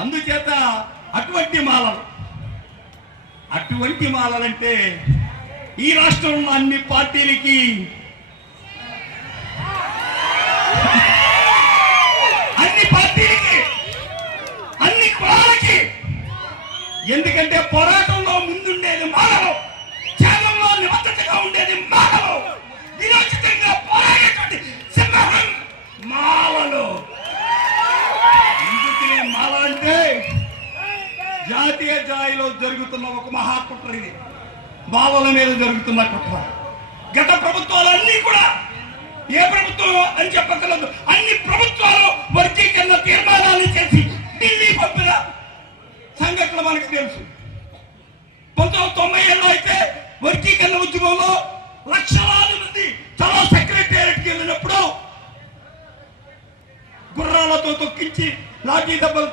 అందుచేత అటువంటి మాలలంటే ఈ రాష్ట్రంలో అన్ని పార్టీలకి అన్ని కులాలకి, ఎందుకంటే పోరాటంలో ముందుండేది మాలలు, త్యాగంలో నిబద్ధతగా ఉండేది మాలలు, విరోచితంగా పోరాడేటువంటి సింహం మాలలు. అందుకనే మాల అంటే జాతీయ స్థాయిలో జరుగుతున్న ఒక మహాకుట్ర. ఇది మాలల మీద జరుగుతున్న కుట్ర. గత ప్రభుత్వాలన్నీ కూడా, ఏ ప్రభుత్వం అని చెప్పగలదు, అన్ని ప్రభుత్వాలు వర్గీకరణ తీర్మానాలు చేసి ఢిల్లీ పంపిన సంఘటన మనకు తెలుసు. 1990లో అయితే వర్గీకరణ ఉద్యమంలో లక్షలాది మంది చాలా సెక్రటేరియట్కి వెళ్ళినప్పుడు గుర్రాలతో తొక్కించి లాఠీ దెబ్బలు